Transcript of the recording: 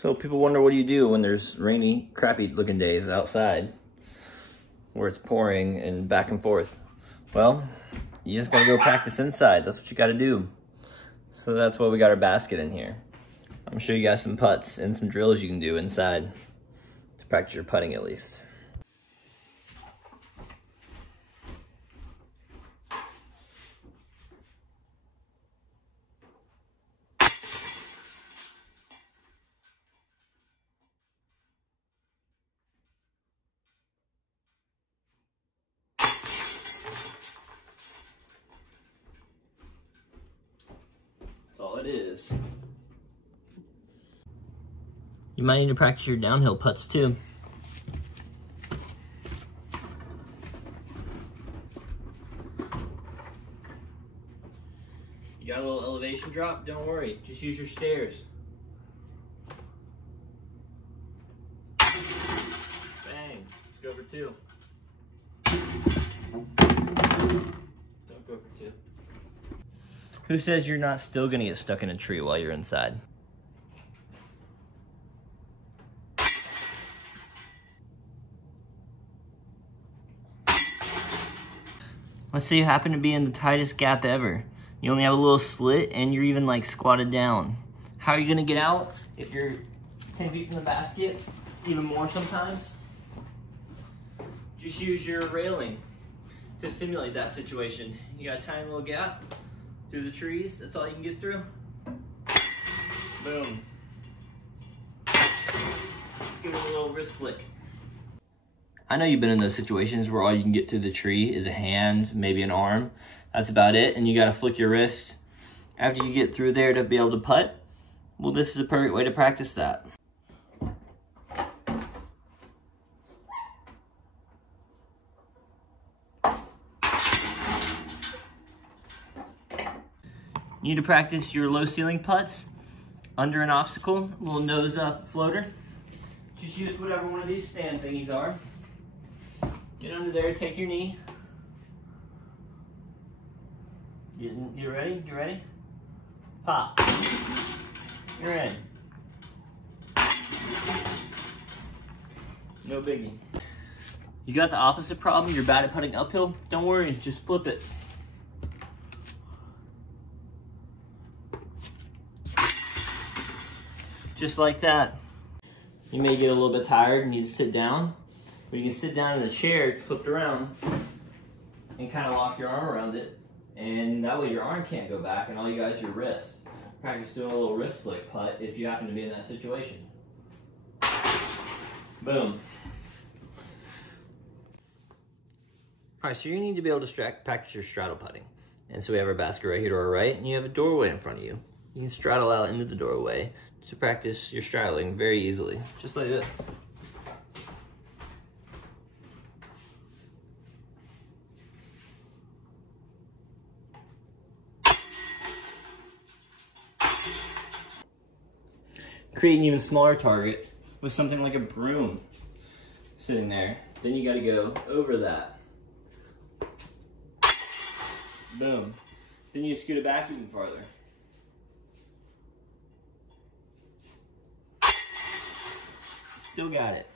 So people wonder, what do you do when there's rainy, crappy looking days outside where it's pouring and back and forth? Well, you just gotta go practice inside. That's what you gotta do. So that's why we got our basket in here. I'm gonna show you guys some putts and some drills you can do inside to practice your putting at least. That's all it is. You might need to practice your downhill putts too. You got a little elevation drop? Don't worry, just use your stairs. Bang, let's go for two. Don't go for two. Who says you're not still gonna get stuck in a tree while you're inside? Let's say you happen to be in the tightest gap ever. You only have a little slit and you're even like squatted down. How are you gonna get out if you're 10 feet from the basket? Even more sometimes. Just use your railing to simulate that situation. You got a tiny little gap through the trees, that's all you can get through. Boom. Give it a little wrist flick. I know you've been in those situations where all you can get through the tree is a hand, maybe an arm. That's about it, and you gotta flick your wrist after you get through there to be able to putt. Well, this is a perfect way to practice that. You need to practice your low ceiling putts under an obstacle, little nose up floater. Just use whatever one of these stand thingies are. Get under there, take your knee. You ready? You ready? Pop. You're in. No biggie. You got the opposite problem, you're bad at putting uphill? Don't worry, just flip it. Just like that. You may get a little bit tired and need to sit down, but you can sit down in a chair, flipped around, and kind of lock your arm around it, and that way your arm can't go back, and all you got is your wrist. Practice doing a little wrist flick putt if you happen to be in that situation. Boom. All right, so you need to be able to practice your straddle putting. And so we have our basket right here to our right, and you have a doorway in front of you. You can straddle out into the doorway to practice your straddling very easily, just like this. Create an even smaller target with something like a broom sitting there. Then you gotta go over that. Boom. Then you scoot it back even farther. Still got it.